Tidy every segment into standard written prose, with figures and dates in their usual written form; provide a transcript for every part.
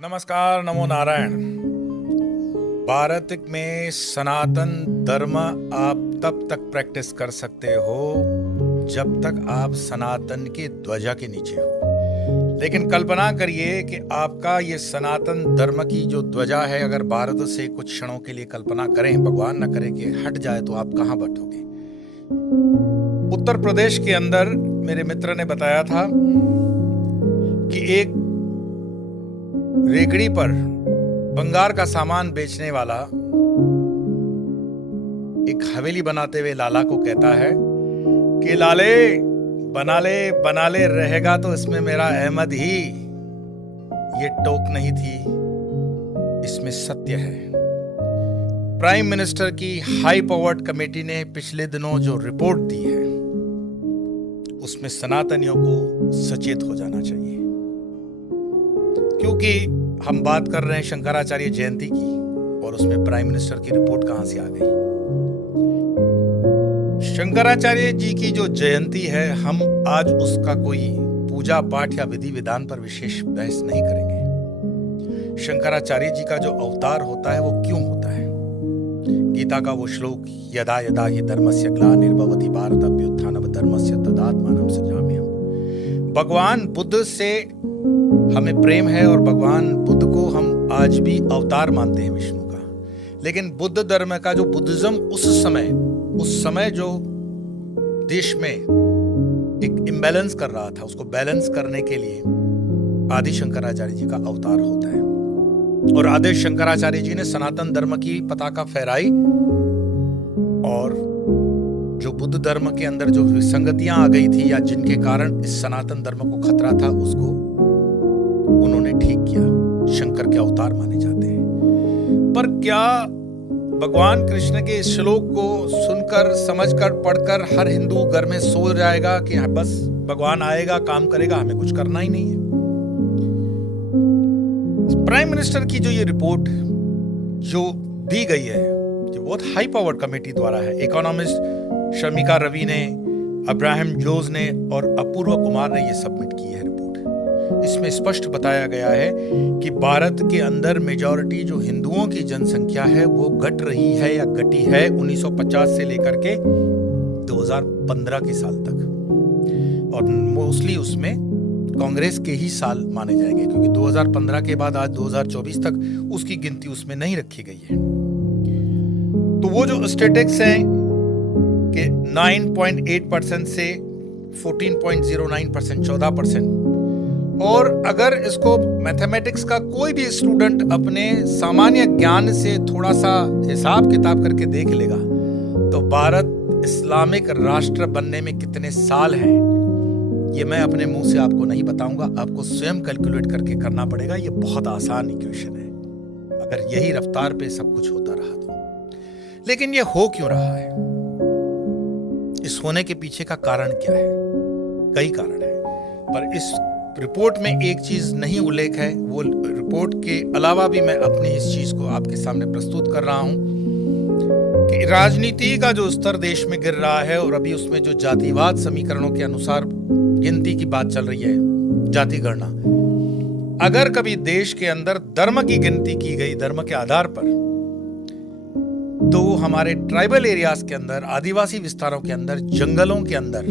नमस्कार, नमो नारायण। भारत में सनातन धर्म आप तब तक प्रैक्टिस कर सकते हो जब तक आप सनातन के ध्वजा के नीचे हो। लेकिन कल्पना करिए कि आपका ये सनातन धर्म की जो ध्वजा है, अगर भारत से कुछ क्षणों के लिए कल्पना करें, भगवान न करे कि हट जाए, तो आप कहां बैठोगे? उत्तर प्रदेश के अंदर मेरे मित्र ने बताया था कि एक रेकड़ी पर बंगार का सामान बेचने वाला एक हवेली बनाते हुए लाला को कहता है कि लाले बना ले रहेगा तो इसमें मेरा अहमद ही। ये टोक नहीं थी, इसमें सत्य है। प्राइम मिनिस्टर की हाई पावर्ड कमेटी ने पिछले दिनों जो रिपोर्ट दी है, उसमें सनातनियों को सचेत हो जाना चाहिए, क्योंकि हम बात कर रहे हैं शंकराचार्य जयंती की, और उसमें प्राइम मिनिस्टर की रिपोर्ट कहां से आ गई। शंकराचार्य जी की जो जयंती है, हम आज उसका कोई पूजा पाठ या विधि विधान पर विशेष बहस नहीं करेंगे। शंकराचार्य जी का जो अवतार होता है वो क्यों होता है? गीता का वो श्लोक, यदा यदा हि धर्मस्य ग्लानिर्भवति भारत अभ्युत्थानं धर्मस्य तदात्मानं सृजाम्यहम्। भगवान बुद्ध से हमें प्रेम है और भगवान बुद्ध को हम आज भी अवतार मानते हैं विष्णु का। लेकिन बुद्ध धर्म का जो बुद्धिज्म उस समय जो देश में एक इम्बैलेंस कर रहा था, उसको बैलेंस करने के लिए आदि शंकराचार्य जी का अवतार होता है। और आदि शंकराचार्य जी ने सनातन धर्म की पताका फहराई, और जो बुद्ध धर्म के अंदर जो विसंगतियां आ गई थी या जिनके कारण इस सनातन धर्म को खतरा था, उसको उन्होंने ठीक किया। शंकर के अवतार माने जाते हैं। पर क्या भगवान कृष्ण के इस श्लोक को सुनकर, समझकर, पढ़कर हर हिंदू घर में सो जाएगा कि बस भगवान आएगा, काम करेगा, हमें कुछ करना ही नहीं है? प्राइम मिनिस्टर की जो ये रिपोर्ट जो दी गई है, जो बहुत हाई पावर्ड कमेटी द्वारा है, इकोनॉमिस्ट शर्मिका रवि ने, अब्राहम जोज ने और अपूर्व कुमार ने ये सबमिट की है रिपोर्ट। इसमें स्पष्ट बताया गया है कि भारत के अंदर मेजॉरिटी जो हिंदुओं की जनसंख्या है वो घट रही है या घटी है 1950 से लेकर के 2015 के साल तक, और मोस्टली उसमें कांग्रेस के ही साल माने जाएंगे, क्योंकि 2015 के बाद आज 2024 तक उसकी गिनती उसमें नहीं रखी गई है। तो वो जो स्टैटिस्टिक्स हैं कि 9.8% से 14.09%, 14%, और अगर इसको मैथमेटिक्स का कोई भी स्टूडेंट अपने सामान्य ज्ञान से थोड़ा सा हिसाब किताब करके देख लेगा, तो भारत इस्लामिक राष्ट्र बनने में कितने साल हैं, ये मैं अपने मुंह से आपको नहीं बताऊंगा, आपको स्वयं कैलकुलेट करके करना पड़ेगा। ये बहुत आसान इक्वेशन है, अगर यही रफ्तार पे सब कुछ होता रहा तो। लेकिन ये हो क्यों रहा है? इस होने के पीछे का कारण क्या है? कई कारण है, पर इस रिपोर्ट में एक चीज नहीं उल्लेख है। वो रिपोर्ट के अलावा भी मैं अपनी इस चीज को आपके सामने प्रस्तुत कर रहा हूं कि राजनीति का जो स्तर देश में गिर रहा है, और अभी उसमें जो जातिवाद समीकरणों के अनुसार गिनती की बात चल रही है, जाति गणना, अगर कभी देश के अंदर धर्म की गिनती की गई, धर्म के आधार पर, तो हमारे ट्राइबल एरियाज के अंदर, आदिवासी विस्तारों के अंदर, जंगलों के अंदर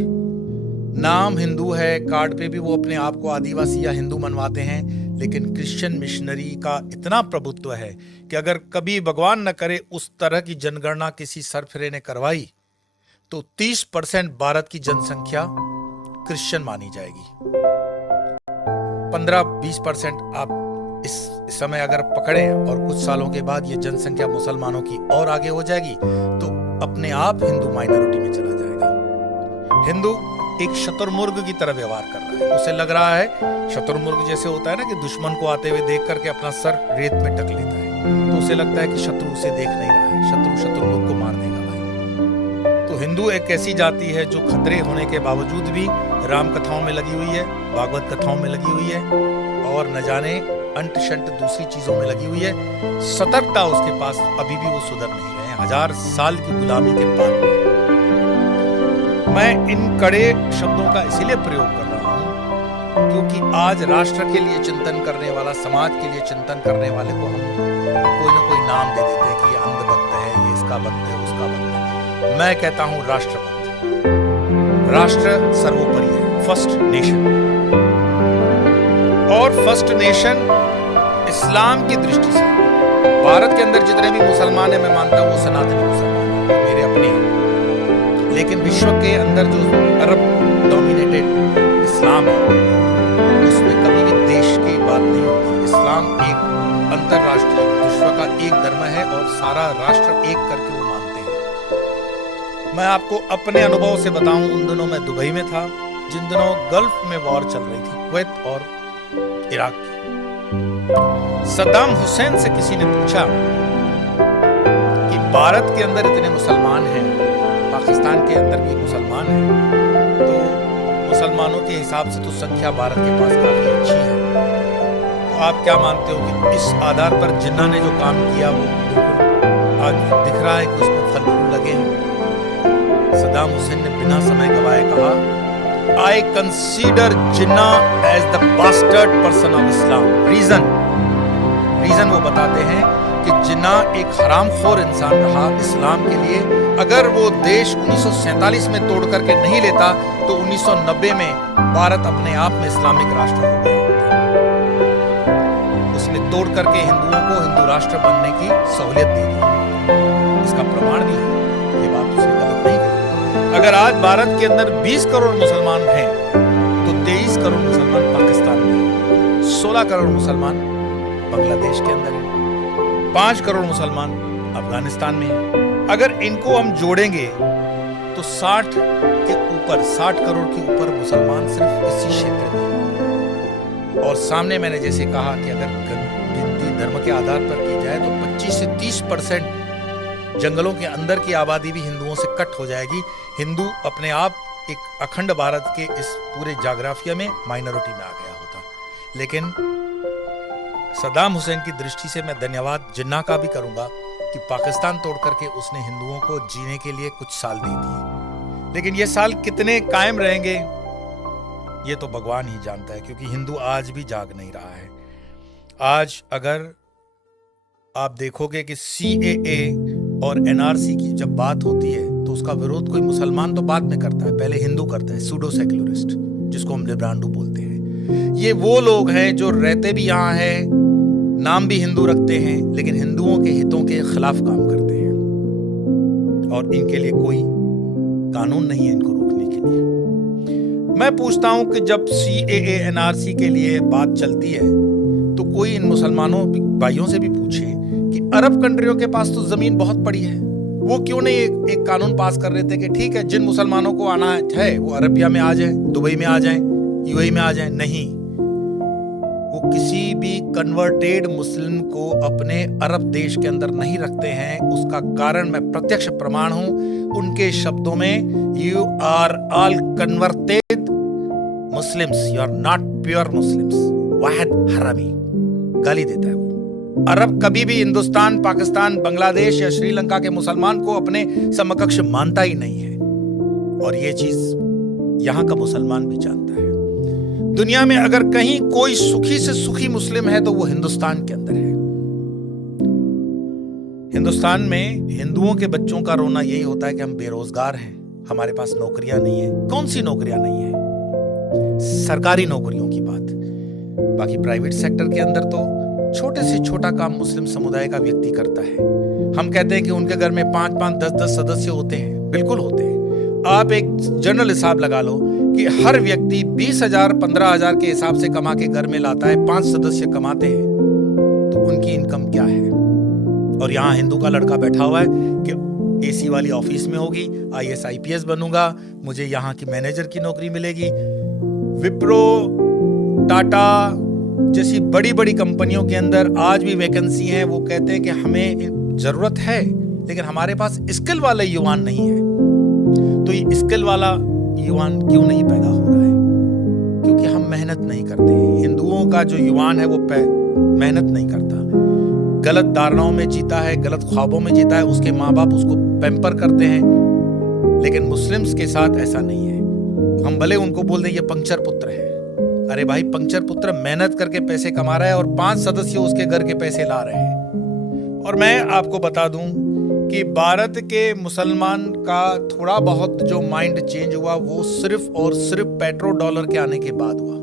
नाम हिंदू है, कार्ड पे भी वो अपने आप को आदिवासी या हिंदू मनवाते हैं, लेकिन क्रिश्चियन मिशनरी का इतना प्रभुत्व है कि अगर कभी भगवान न करे उस तरह की जनगणना किसी सरफिरे ने करवाई, तो 30% भारत की जनसंख्या क्रिश्चियन मानी जाएगी। 15-20% आप इस समय अगर पकड़े, और कुछ सालों के बाद ये जनसंख्या मुसलमानों की और आगे हो जाएगी, तो अपने आप हिंदू माइनॉरिटी में चला जाएगा। हिंदू एक शतुर्मुर्ग की तरह व्यवहार कर रहा है। उसे लग रहा है, शतुर्मुर्ग जैसे होता है ना कि दुश्मन को आते हुए देख करके अपना सर रेत में ढक लेता है, तो उसे लगता है कि शत्रु उसे देख नहीं रहा है, शत्रु शतुर्मुर्ग को मार देगा भाई। तो हिंदू एक ऐसी जाति है जो खतरे होने के बावजूद भी राम कथाओं में लगी हुई है, भागवत कथाओं में लगी हुई है, और न जाने अंट शंट दूसरी चीजों में लगी हुई है। सतर्कता उसके पास अभी भी वो सुधर नहीं रहे हैं, 1000 साल की गुलामी के बाद। मैं इन कड़े शब्दों का इसीलिए प्रयोग कर रहा हूं क्योंकि आज राष्ट्र के लिए चिंतन करने वाला, समाज के लिए चिंतन करने वाले को हम कोई ना कोई नाम दे देते हैं कि ये अंधभक्त है, ये इसका भक्त है, उसका भक्त है। मैं कहता हूं राष्ट्रभक्त। राष्ट्र सर्वोपरि है, फर्स्ट नेशन। और फर्स्ट नेशन इस्लाम की दृष्टि से भारत के अंदर जितने भी मुसलमान हैं, मैं मानता हूं वो सनातनी मुसलमान हैं, वो मेरे अपने हैं। लेकिन विश्व के अंदर जो अरब डोमिनेटेड इस्लाम है, उसमें कभी भी देश की बात नहीं होती। इस्लाम एक अंतरराष्ट्रीय, विश्व का एक धर्म है और सारा राष्ट्र एक करके वो मानते हैं। मैं आपको अपने अनुभव से बताऊं, उन दिनों मैं दुबई में था जिन दिनों गल्फ में वॉर चल रही थी, कुवैत और इराक की। सद्दाम हुसैन से किसी ने पूछा कि भारत के अंदर इतने मुसलमान हैं, पाकिस्तान के अंदर भी मुसलमान हैं, तो मुसलमानों के हिसाब से तो संख्या भारत के पास काफी अच्छी है, तो आप क्या मानते हो कि इस आधार पर जिन्ना ने जो काम किया वो बिल्कुल आज दिख रहा है कि उसको फल फूल लगे हैं। सद्दाम हुसैन ने बिना समय गवाए कहा, I consider Jinnah as the bastard person of Islam. Reason वो बताते हैं कि जिन्नाह एक हरामखोर इंसान रहा इस्लाम के लिए। अगर वो देश 1947 में तोड़ करके नहीं लेता तो 1990 में भारत अपने आप में इस्लामिक राष्ट्र हो गया होता। उसने तोड़ करके हिंदुओं को हिंदू राष्ट्र बनने की सहूलियत दे दी। इसका प्रमाण भी है, ये बात उसने गलत नहीं कही। अगर आज भारत के अंदर 20 करोड़ मुसलमान हैं तो 23 करोड़ मुसलमान पाकिस्तान में, 16 करोड़ मुसलमान बांग्लादेश के अंदर है, 5 करोड़ मुसलमान अफगानिस्तान में है। अगर इनको हम जोड़ेंगे तो 60 करोड़ के ऊपर मुसलमान सिर्फ इसी क्षेत्र में हैं। और सामने मैंने जैसे कहा कि अगर गिनती धर्म के आधार पर की जाए तो 25 से 30% जंगलों के अंदर की आबादी भी हिंदुओं से कट हो जाएगी। हिंदू अपने आप एक अखंड भारत के इस पूरे जाग्राफिया में माइनॉरिटी में आ गया होता। लेकिन सद्दाम हुसैन की दृष्टि से मैं धन्यवाद जिन्ना का भी करूंगा कि पाकिस्तान तोड़ करके उसने हिंदुओं को जीने के लिए कुछ साल दे दिए। लेकिन ये साल कितने कायम रहेंगे ये तो भगवान ही जानता है, क्योंकि हिंदू आज भी जाग नहीं रहा है। आज अगर आप देखोगे कि CAA और NRC की जब बात होती है तो उसका विरोध कोई मुसलमान तो बाद में करता है, पहले हिंदू करता है, सूडो सेक्युलरिस्ट, जिसको हम लिब्रांडू बोलते हैं। ये वो लोग हैं जो रहते भी यहाँ हैं, नाम भी हिंदू रखते हैं, लेकिन हिंदुओं के हितों के खिलाफ काम करते हैं और इनके लिए कोई कानून नहीं है इनको रोकने के लिए। मैं पूछता हूं कि जब CAA NRC के लिए बात चलती है तो कोई इन मुसलमानों भाइयों से भी पूछे कि अरब कंट्रियों के पास तो जमीन बहुत पड़ी है, वो क्यों नहीं एक कानून पास कर रहे थे कि ठीक है जिन मुसलमानों को आना है वो अरबिया में आ जाए, दुबई में आ जाए, UAE में आ जाए। नहीं, वो किसी भी कन्वर्टेड मुस्लिम को अपने अरब देश के अंदर नहीं रखते हैं। उसका कारण मैं प्रत्यक्ष प्रमाण हूं उनके शब्दों में, you are all converted Muslims, you are not pure Muslims. Wahid हरामी गाली देता है वो। अरब कभी भी हिंदुस्तान, पाकिस्तान, बांग्लादेश या श्रीलंका के मुसलमान को अपने समकक्ष मानता ही नहीं है, और ये चीज यहां का मुसलमान भी जानता है। दुनिया में अगर कहीं कोई सुखी से सुखी मुस्लिम है तो वो हिंदुस्तान के अंदर है। हिंदुस्तान में हिंदुओं के बच्चों का रोना यही होता है कि हम बेरोजगार हैं, हमारे पास नौकरियां नहीं है। कौन सी नौकरियां नहीं है? सरकारी नौकरियों की बात। बाकी प्राइवेट सेक्टर के अंदर तो छोटे से छोटा काम मुस्लिम समुदाय का व्यक्ति करता है। हम कहते हैं कि उनके घर में 5-5, 10-10 सदस्य होते हैं। बिल्कुल होते हैं। आप एक जनरल हिसाब लगा लो कि हर व्यक्ति 20,000, 15,000 के हिसाब से कमा के घर में लाता है, 5 सदस्य कमाते हैं, तो उनकी इनकम क्या है? और यहाँ हिंदू का लड़का बैठा हुआ है कि AC वाली ऑफिस में होगी, IAS IPS बनूंगा, मुझे यहाँ की मैनेजर की नौकरी मिलेगी। विप्रो, टाटा जैसी बड़ी बड़ी कंपनियों के अंदर आज भी वैकेंसी है। वो कहते हैं कि हमें जरूरत है लेकिन हमारे पास स्किल वाला युवान नहीं है। तो ये स्किल वाला युवान क्यों नहीं पैदा हो रहा है? क्योंकि हम मेहनत नहीं करते। हिंदुओं का जो युवान है वो मेहनत नहीं करता, गलत धारणाओं में जीता है, गलत ख्वाबों में जीता है। उसके माँ बाप उसको पैम्पर करते हैं। लेकिन मुस्लिम्स के साथ ऐसा नहीं है। हम भले उनको बोल दें ये पंक्चर पुत्र है, अरे भाई, पंक्चर पुत्र मेहनत करके पैसे कमा रहा है और 5 सदस्य उसके घर के पैसे ला रहे हैं। और मैं आपको बता दूं कि भारत के मुसलमान का थोड़ा बहुत जो माइंड चेंज हुआ वो सिर्फ और सिर्फ पेट्रो डॉलर के आने के बाद हुआ।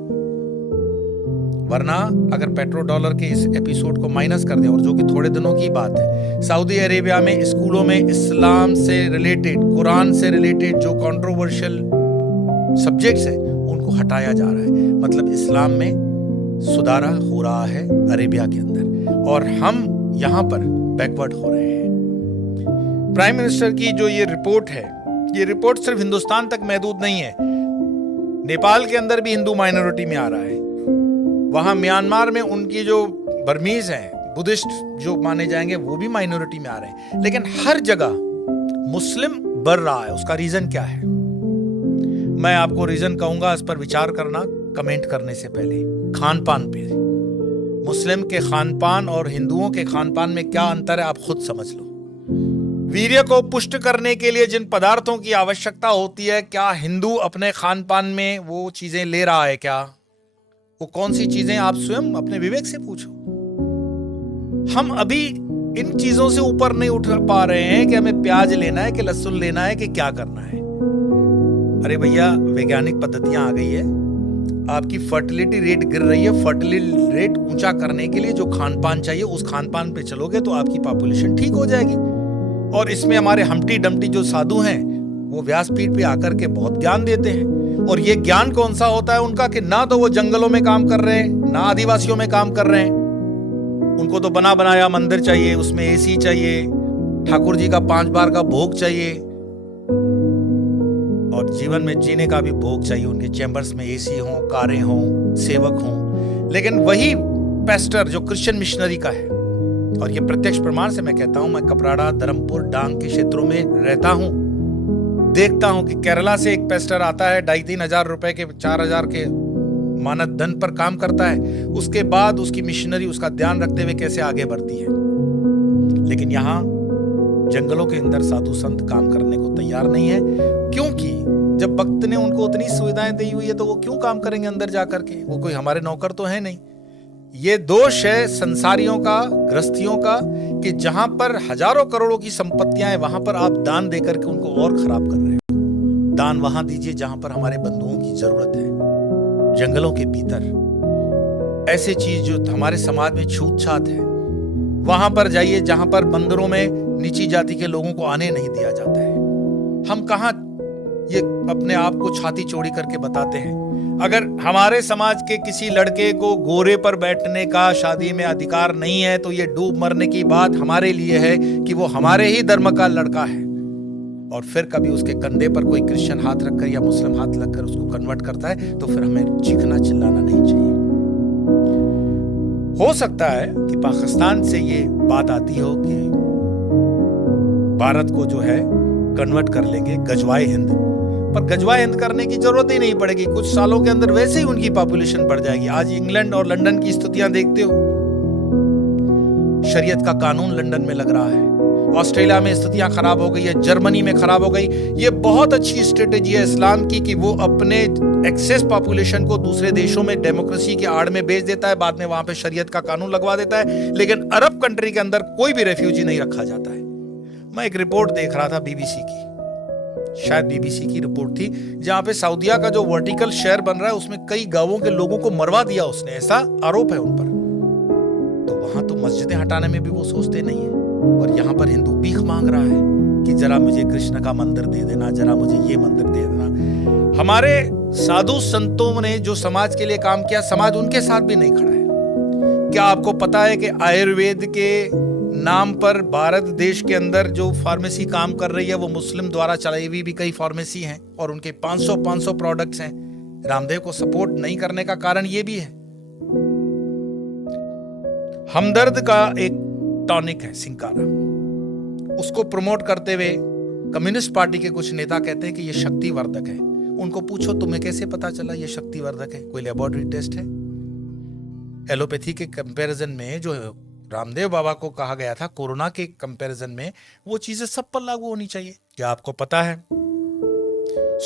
वरना अगर पेट्रो डॉलर के इस एपिसोड को माइनस कर दें, और जो कि थोड़े दिनों की बात है, सऊदी अरेबिया में स्कूलों में इस्लाम से रिलेटेड, कुरान से रिलेटेड जो कंट्रोवर्शियल सब्जेक्ट्स हैं उनको हटाया जा रहा है। मतलब इस्लाम में सुधारा हो रहा है अरेबिया के अंदर, और हम यहाँ पर बैकवर्ड हो रहे हैं। प्राइम मिनिस्टर की जो ये रिपोर्ट है, ये रिपोर्ट सिर्फ हिंदुस्तान तक महदूद नहीं है, नेपाल के अंदर भी हिंदू माइनॉरिटी में आ रहा है। वहां म्यांमार में उनकी जो बर्मीज हैं, बुद्धिस्ट जो माने जाएंगे, वो भी माइनॉरिटी में आ रहे हैं। लेकिन हर जगह मुस्लिम बढ़ रहा है। उसका रीजन क्या है? मैं आपको रीजन कहूंगा, इस पर विचार करना कमेंट करने से पहले। खान पान पे, मुस्लिम के खान पान और हिंदुओं के खान पान में क्या अंतर है आप खुद समझ लो। वीर्य को पुष्ट करने के लिए जिन पदार्थों की आवश्यकता होती है, क्या हिंदू अपने खान पान में वो चीजें ले रहा है? क्या वो कौन सी चीजें, आप स्वयं अपने विवेक से पूछो। हम अभी इन चीजों से ऊपर नहीं उठ पा रहे हैं कि हमें प्याज लेना है कि लहसुन लेना है कि क्या करना है। अरे भैया, वैज्ञानिक पद्धतियां आ गई है, आपकी फर्टिलिटी रेट गिर रही है। फर्टिलिटी रेट ऊंचा करने के लिए जो खान पान चाहिए उस खान पान पे चलोगे तो आपकी पॉपुलेशन ठीक हो जाएगी। और इसमें हमारे हम्टी डम्टी जो साधु हैं वो व्यासपीठ पे आकर के बहुत ज्ञान देते हैं। और ये ज्ञान कौन सा होता है उनका कि ना तो वो जंगलों में काम कर रहे हैं, ना आदिवासियों में काम कर रहे हैं। उनको तो बना बनाया मंदिर चाहिए, उसमें एसी चाहिए, ठाकुर जी का 5 बार का भोग चाहिए, और जीवन में जीने का भी भोग चाहिए। उनके चैम्बर्स में एसी हो, कारें हो, सेवक हो। लेकिन वही पेस्टर जो क्रिश्चियन मिशनरी का है, और ये प्रत्यक्ष प्रमाण से मैं कहता हूं, मैं कपराड़ा, धर्मपुर, डांग के क्षेत्रों में रहता हूं, देखता हूं कि केरला से एक पेस्टर आता है, 2,5-3 हजार रुपए के, 4 हजार के मानद धन पर काम करता है। उसके बाद उसकी मिशनरी उसका ध्यान रखते हुए कैसे आगे बढ़ती है। लेकिन यहाँ जंगलों के अंदर साधु संत काम करने को तैयार नहीं है, क्योंकि जब भक्त ने उनको उतनी सुविधाएं दी हुई है तो वो क्यों काम करेंगे अंदर जाकर के? वो कोई हमारे नौकर तो है नहीं। ये दोष है संसारियों का, गृहस्थियों का, कि जहां पर हजारों करोड़ों की संपत्तियां हैं वहां पर आप दान देकर के उनको और खराब कर रहे हो। दान वहां दीजिए जहां पर हमारे बंधुओं की जरूरत है। जंगलों के भीतर ऐसे चीज जो हमारे समाज में छूत छात है, वहां पर जाइए जहां पर मंदिरों में नीची जाति के लोगों को आने नहीं दिया जाता है। हम कहां ये अपने आप को छाती चौड़ी करके बताते हैं? अगर हमारे समाज के किसी लड़के को गोरे पर बैठने का शादी में अधिकार नहीं है तो ये डूब मरने की बात हमारे लिए है कि वो हमारे ही धर्म का लड़का है। और फिर कभी उसके कंधे पर कोई क्रिश्चियन हाथ रखकर या मुस्लिम हाथ रखकर उसको कन्वर्ट करता है तो फिर हमें चीखना चिल्लाना नहीं चाहिए। हो सकता है कि पाकिस्तान से ये बात आती हो कि भारत को जो है कन्वर्ट कर लेंगे गजवाए हिंद, पर गजवाए हिंद करने की जरूरत ही नहीं पड़ेगी। कुछ सालों के अंदर वैसे ही उनकी पॉपुलेशन बढ़ जाएगी। आज इंग्लैंड और लंदन की स्थितियां देखते हो, शरीयत का कानून लंदन में लग रहा है, ऑस्ट्रेलिया में स्थितियां खराब हो गई है, जर्मनी में खराब हो गई। ये बहुत अच्छी स्ट्रेटेजी है इस्लाम की कि वो अपने एक्सेस पॉपुलेशन को दूसरे देशों में डेमोक्रेसी की आड़ में बेच देता है, बाद में वहां पे शरीयत का कानून लगवा देता है। लेकिन अरब कंट्री के अंदर कोई भी रेफ्यूजी नहीं रखा जाता है। मैं एक रिपोर्ट देख रहा था बीबीसी की, शायद बीबीसी की रिपोर्ट थी, जहां पे सऊदिया का जो वर्टिकल शहर बन रहा है उसमें कई गांवों के लोगों को मरवा दिया उसने, ऐसा आरोप है उन पर। तो वहां तो मस्जिदें हटाने में भी वो सोचते नहीं है, और यहाँ पर हिंदू भीख मांग रहा है कि जरा मुझे कृष्ण का मंदिर दे देना, जरा मुझे ये मंदिर दे देना। हमारे साधु संतों ने जो समाज के लिए काम किया, समाज उनके साथ भी नहीं खड़ा है। क्या आपको पता है कि आयुर्वेद के नाम पर भारत देश के अंदर जो फार्मेसी काम कर रही है वो मुस्लिम द्वारा चलाई हुई भी कई फार्मेसी हैं, और उनके 500 प्रोडक्ट्स हैं। रामदेव को सपोर्ट नहीं करने का कारण ये भी है। हमदर्द का एक टॉनिक है सिंकारा, उसको प्रमोट करते हुए कम्युनिस्ट पार्टी के कुछ नेता कहते हैं कि ये शक्तिवर्धक है। उनको पूछो तुम्हें कैसे पता चला ये शक्तिवर्धक है? कोई लेबोरेटरी टेस्ट है? एलोपैथी के कंपैरिजन में जो रामदेव बाबा को कहा गया था, कोरोना के कंपैरिजन में वो चीजें सब पर लागू होनी चाहिए। क्या आपको पता है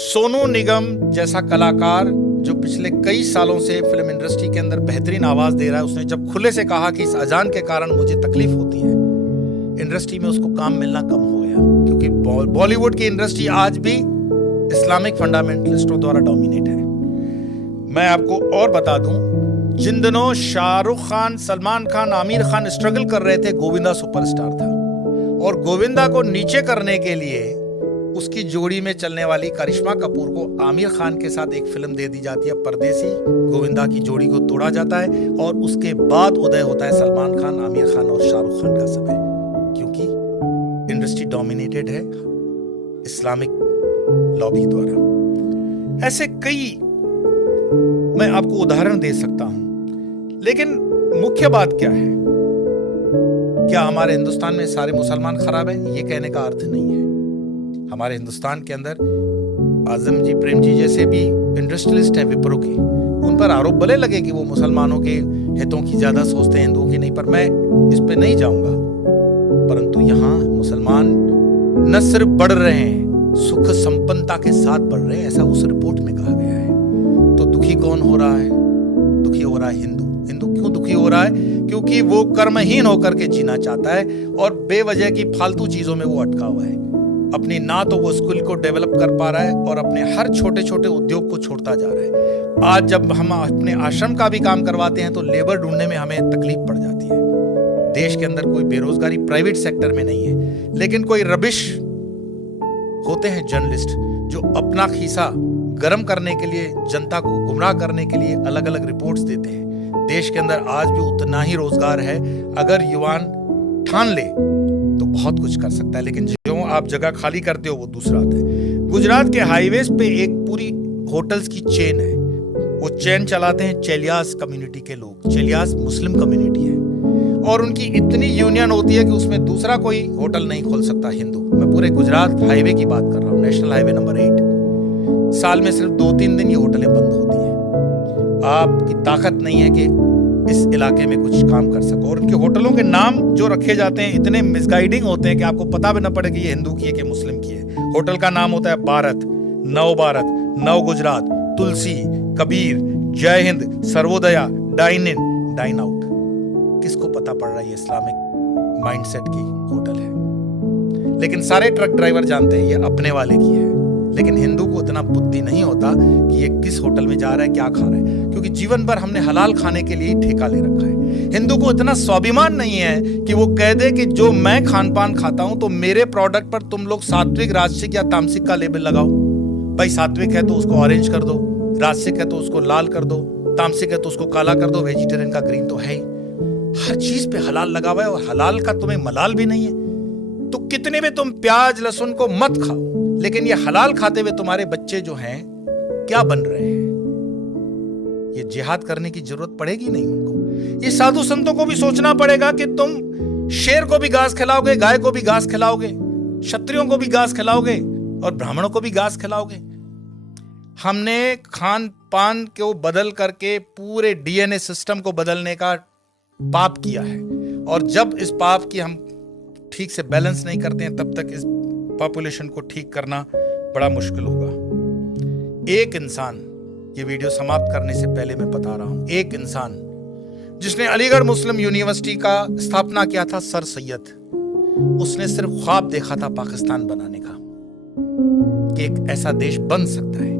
सोनू निगम जैसा कलाकार जो पिछले कई सालों से फिल्म इंडस्ट्री के अंदर बेहतरीन आवाज दे रहा है, उसने जब खुले से कहा कि इस अजान के कारण मुझे तकलीफ होती है, इंडस्ट्री में उसको काम मिलना कम हो गया, क्योंकि बॉलीवुड की इंडस्ट्री आज भी इस्लामिक फंडामेंटलिस्टों द्वारा डोमिनेट है। मैं आपको और बता दूं, जिन दिनों शाहरुख खान, सलमान खान, आमिर खान स्ट्रगल कर रहे थे, गोविंदा सुपरस्टार था, और गोविंदा को नीचे करने के लिए उसकी जोड़ी में चलने वाली करिश्मा कपूर को आमिर खान के साथ एक फिल्म दे दी जाती है परदेसी। गोविंदा की जोड़ी को तोड़ा जाता है और उसके बाद उदय होता है सलमान खान, आमिर खान और शाहरुख खान का समय, क्योंकि इंडस्ट्री डोमिनेटेड है इस्लामिक लॉबी द्वारा। ऐसे कई मैं आपको उदाहरण दे सकता हूं, लेकिन मुख्य बात क्या है? क्या हमारे हिंदुस्तान में सारे मुसलमान खराब हैं? ये कहने का अर्थ नहीं है। हमारे हिंदुस्तान के अंदर आजम जी, प्रेम जी जैसे भी इंडस्ट्रियलिस्ट हैं विप्रो के, उन पर आरोप भले लगे कि वो मुसलमानों के हितों की ज्यादा सोचते हैं, हिंदुओं की नहीं, पर मैं इस पे नहीं जाऊंगा। परंतु यहाँ मुसलमान न सिर्फ बढ़ रहे हैं, सुख संपन्नता के साथ बढ़ रहे हैं, ऐसा उस रिपोर्ट में कहा गया है। तो दुखी कौन हो रहा है? दुखी हो रहा है हिंदू। हिंदू क्यों दुखी हो रहा है? क्योंकि वो कर्महीन होकर के जीना चाहता है और बेवजह की फालतू चीजों में वो अटका हुआ है। अपनी ना तो वो स्किल को डेवलप कर पा रहा है और अपने हर छोटे छोटे उद्योग को छोड़ता जा रहा है। आज जब हम अपने आश्रम का भी काम करवाते हैं तो लेबर ढूंढने में हमें तकलीफ पड़ जाती है। देश के अंदर कोई बेरोजगारी प्राइवेट सेक्टर में नहीं है, लेकिन कोई रबिश होते हैं जर्नलिस्ट जो अपना खीसा गर्म करने के लिए, जनता को गुमराह करने के लिए अलग अलग रिपोर्ट्स देते हैं। देश के अंदर आज भी उतना ही रोजगार है, अगर युवान ठान ले तो बहुत कुछ कर सकता है, लेकिन जो आप जगह खाली करते हो वो दूसरा आता है। गुजरात के हाईवेज पे एक पूरी होटल्स की चेन है। वो चेन चलाते हैं चेलियास कम्युनिटी के लोग। चेलियास मुस्लिम कम्युनिटी है और उनकी इतनी यूनियन होती है कि उसमें दूसरा कोई होटल नहीं खोल सकता हिंदू। मैं पूरे गुजरात हाईवे की बात कर रहा हूँ, नेशनल हाईवे नंबर 8। साल में सिर्फ 2-3 दिन ये होटलें बंद होती हैं। आपकी ताकत नहीं है कि इस इलाके में कुछ काम कर सको। और उनके होटलों के नाम जो रखे जाते हैं इतने मिसगाइडिंग होते हैं कि आपको पता भी न पड़े कि ये हिंदू की है कि मुस्लिम की है। होटल का नाम होता है भारत, नव Gujarat, Tulsi, Kabir, Jai Hind, Sarvodaya, dine in, dine out. किसको पता पड़ रहा है ये इस्लामिक माइंडसेट की होटल है? लेकिन सारे ट्रक ड्राइवर जानते हैं ये अपने वाले की है। लेकिन हिंदू को इतना बुद्धि नहीं होता कि ये किस होटल में जा रहा है, क्या खा रहा है, क्योंकि जीवन भर हमने हलाल खाने के लिए ठेका ले रखा है। हिंदू को इतना स्वाभिमान नहीं है कि वो कह दे कि जो मैं खान पान खाता हूं तो मेरे प्रोडक्ट पर तुम लोग सात्विक, राजसिक या तामसिक का लेबल लगाओ। भाई सात्विक है तो उसको ऑरेंज कर दो, राजसिक है तो उसको लाल कर दो, तामसिक है तो उसको काला कर दो, वेजिटेरियन का ग्रीन तो है ही। हर चीज पे हलाल लगा हुआ है और हलाल का तुम्हें मलाल भी नहीं है। तो कितने में तुम प्याज लहसुन को मत खाओ, लेकिन ये हलाल खाते हुए तुम्हारे बच्चे जो हैं क्या बन रहे हैं? ये जिहाद करने की जरूरत पड़ेगी नहीं उनको। ये साधु संतों को भी सोचना पड़ेगा कि तुम शेर को भी घास खिलाओगे, गाय को भी घास खिलाओगे, क्षत्रियों को भी घास खिलाओगे और ब्राह्मणों को भी घास खिलाओगे। हमने खान पान को बदल करके पूरे डीएनए सिस्टम को बदलने का पाप किया है, और जब इस पाप की हम ठीक से बैलेंस नहीं करते हैं तब तक इस पॉपुलेशन को ठीक करना बड़ा मुश्किल होगा। एक इंसान, ये वीडियो समाप्त करने से पहले मैं बता रहा हूं, एक इंसान जिसने अलीगढ़ मुस्लिम यूनिवर्सिटी का स्थापना किया था, सर सैयद, उसने सिर्फ ख्वाब देखा था पाकिस्तान बनाने का, कि एक ऐसा देश बन सकता है।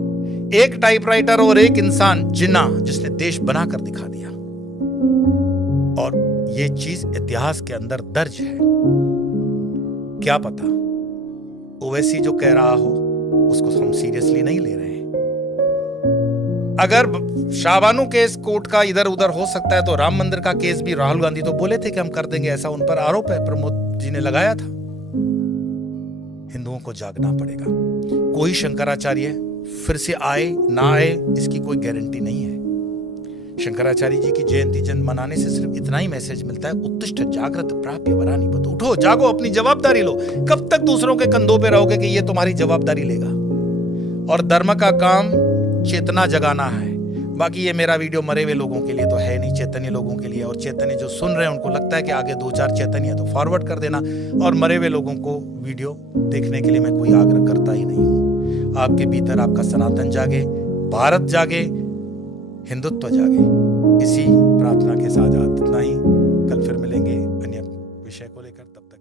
एक टाइपराइटर और एक इंसान जिन्ना जिसने देश बनाकर दिखा दिया, और ये चीज इतिहास के अंदर दर्ज है। क्या पता ओवैसी जो कह रहा हो उसको हम सीरियसली नहीं ले रहे हैं। अगर शाहबानू केस कोर्ट का इधर उधर हो सकता है तो राम मंदिर का केस भी राहुल गांधी तो बोले थे कि हम कर देंगे, ऐसा उन पर आरोप है, प्रमोद जी ने लगाया था। हिंदुओं को जागना पड़ेगा। कोई शंकराचार्य फिर से आए ना आए इसकी कोई गारंटी नहीं है। शंकराचार्य जी की जयंती जन्म मनाने से सिर्फ इतना ही मैसेज मिलता है, उत्तिष्ठ जागृत प्राप्य वरानि बत। उठो, जागो, अपनी जवाबदारी लो। कब तक दूसरों के कंधों पे रहोगे कि ये तुम्हारी जवाबदारी लेगा? और धर्म का काम चेतना जगाना है। बाकी ये मेरा वीडियो मरे हुए लोगों के लिए तो है नहीं, चैतन्य लोगों के लिए। और चैतन्य जो सुन रहे हैं उनको लगता है कि आगे 2-4 चैतन्य है तो फॉरवर्ड कर देना। और मरे हुए लोगों को वीडियो देखने के लिए मैं कोई आग्रह करता ही नहीं हूं। आपके भीतर आपका सनातन जागे, भारत जागे, हिंदुत्व जागे। इसी प्रार्थना के साथ इतना ही, कल फिर मिलेंगे अन्य विषय को लेकर, तब तक